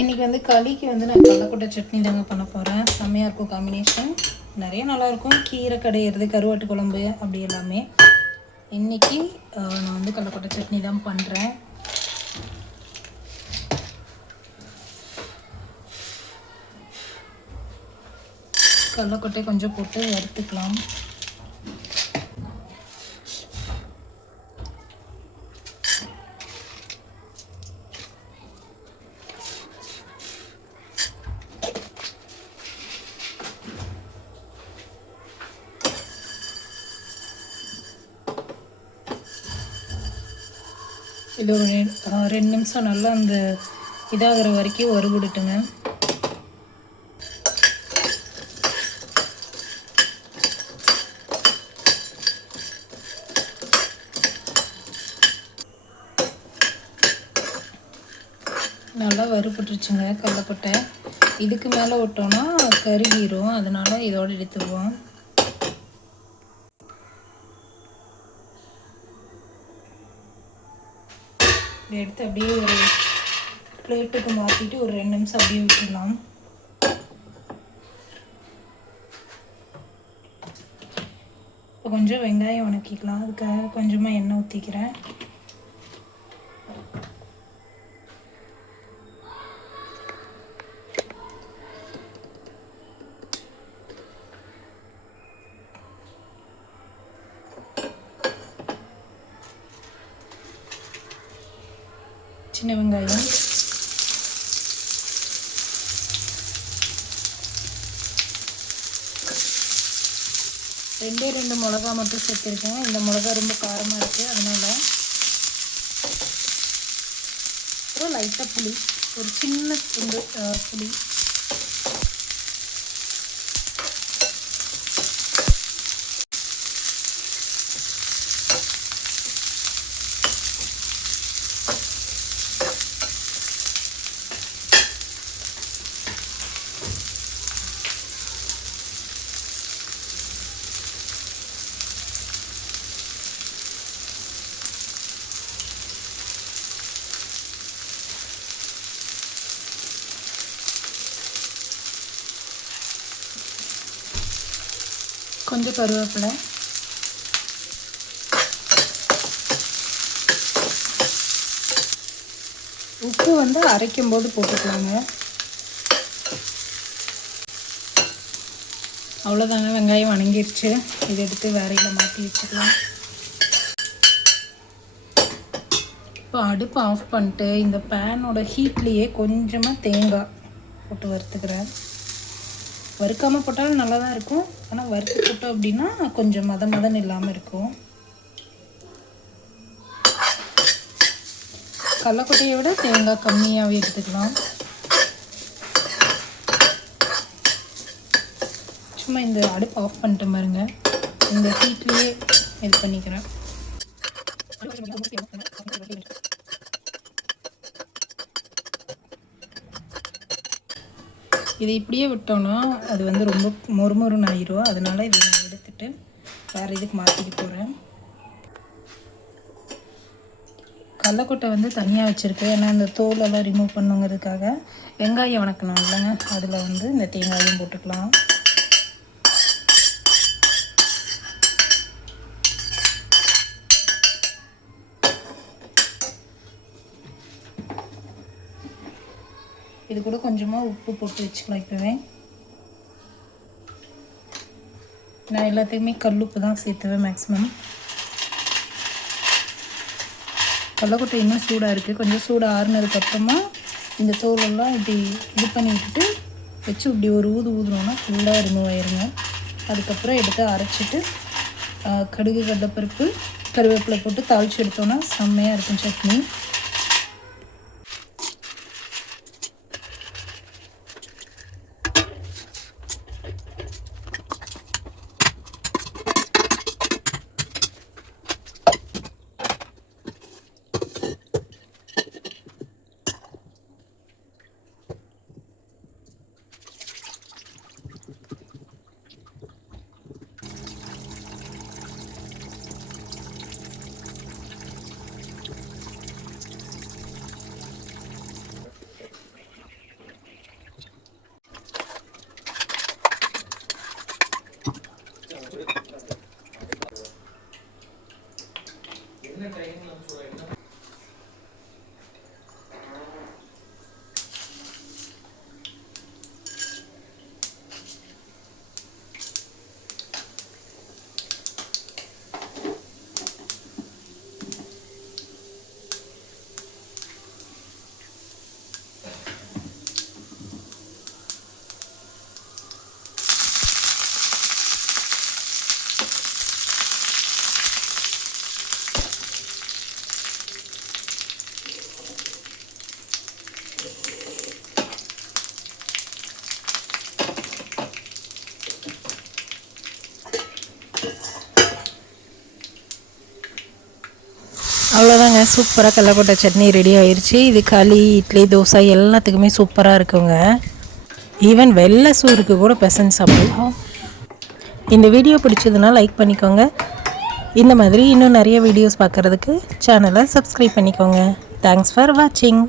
இன்றைக்கி வந்து களிக்கு வந்து நான் கடலக்கொட்டை சட்னி தாங்க பண்ண போகிறேன். செம்மையாக இருக்கும் காம்பினேஷன், நிறைய நல்லாயிருக்கும். கீரை கடையிறது, கருவாட்டு குழம்பு அப்படி எல்லாமே. இன்றைக்கி நான் வந்து கடலக்கொட்டை சட்னி தான் பண்ணுறேன். கடலக்கொட்டை கொஞ்சம் போட்டு வறுத்துக்கலாம். இது ஒரு 2 நிமிஷம் நல்லா அந்த இதாகிற வரைக்கும் வறுபடுட்டுங்க. நல்லா வறுபட்டுருச்சுங்க கடலக்கொட்டை. இதுக்கு மேலே விட்டோன்னா கருகிரும், அதனால் இதோடு எடுத்துருவோம். எடுத்து அப்படியே ஒரு பிளேட்டுக்கு மாற்றிட்டு ஒரு 2 நிமிஷம் அப்படியே விட்டுடலாம். இப்போ கொஞ்சம் வெங்காயம் வணக்கிக்கலாம். அதுக்காக கொஞ்சமாக எண்ணெய் ஊற்றிக்கிறேன். சின்ன வெங்காயம், ரெண்டு மிளகா மட்டும் சேர்த்துருக்கேன். இந்த மிளகா ரொம்ப காரமாக இருக்குது, அதனால். அப்புறம் லைட்டாக புளி, ஒரு சின்ன துண்டு புளி. கொஞ்சம் கருவேப்பிலை, உப்பு வந்து அரைக்கும் போது போட்டுக்கலாங்க. அவ்வளோதாங்க, வெங்காயம் வணங்கிருச்சு. இதை எடுத்து வேறையில் மாற்றி வச்சுக்கலாம். இப்போ அடுப்பு ஆஃப் பண்ணிட்டு இந்த பேனோட ஹீட்லேயே கொஞ்சமாக தேங்காய் போட்டு வறுத்துக்கிறேன். வறுக்காமல் போட்டாலும் நல்லா தான் இருக்கும், ஆனால் வறுத்து போட்டோம் அப்படின்னா கொஞ்சம் மதம் இல்லாமல் இருக்கும். கடலக்கொட்டையை விட தேங்காய் கம்மியாகவே எடுத்துக்கலாம். சும்மா இந்த அடுப்பு ஆஃப் பண்ணிட்டு பாருங்க, இந்த ஹீட்லேயே இது பண்ணிக்கிறேன். இதை இப்படியே விட்டோன்னா அது வந்து ரொம்ப மொறுமொறுன்னு ஆயிரும். அதனால் இதை நான் எடுத்துகிட்டு வேறு இதுக்கு மாற்றிட்டு போகிறேன். கடலக்கொட்டை வந்து தனியாக வச்சுருக்கேன், ஏன்னா இந்த தோலெல்லாம் ரிமூவ் பண்ணுங்கிறதுக்காக. வெங்காயம் வணக்கணும் இல்லைங்க, அதில் வந்து இந்த தேங்காயும் போட்டுக்கலாம். இது கூட கொஞ்சமாக உப்பு போட்டு வச்சுக்கலாம். இப்போவே நான் எல்லாத்தையுமே கல் உப்பு தான் சேர்த்துவேன் மேக்ஸிமம். கடலக்கொட்டை இன்னும் சூடாக இருக்குது. கொஞ்சம் சூடாக ஆறுனதுக்கப்புறமா இந்த தோலெல்லாம் இப்படி இது பண்ணி விட்டுட்டு வச்சு இப்படி ஒரு ஊதுனோன்னா ஃபுல்லாக ரிமூவ் ஆயிருங்க. அதுக்கப்புறம் எடுத்து அரைச்சிட்டு கடுகு, கடலைப்பருப்பு, கருவேப்பிலை போட்டு தாளித்து எடுத்தோன்னா செம்மையாக இருக்கும் சட்னி. சூப்பராக கடலக்கொட்டை சட்னி ரெடி ஆயிடுச்சு. இது களி, இட்லி, தோசை எல்லாத்துக்குமே சூப்பராக இருக்குங்க. ஈவன் வெள்ளை சோறுக்கு கூட பெசஞ்சு சாப்பிடலாம். இந்த வீடியோ பிடிச்சதுன்னா லைக் பண்ணிக்கோங்க. இந்த மாதிரி இன்னும் நிறைய வீடியோஸ் பார்க்குறதுக்கு சேனலை சப்ஸ்கிரைப் பண்ணிக்கோங்க. தேங்க்ஸ் ஃபார் வாட்சிங்.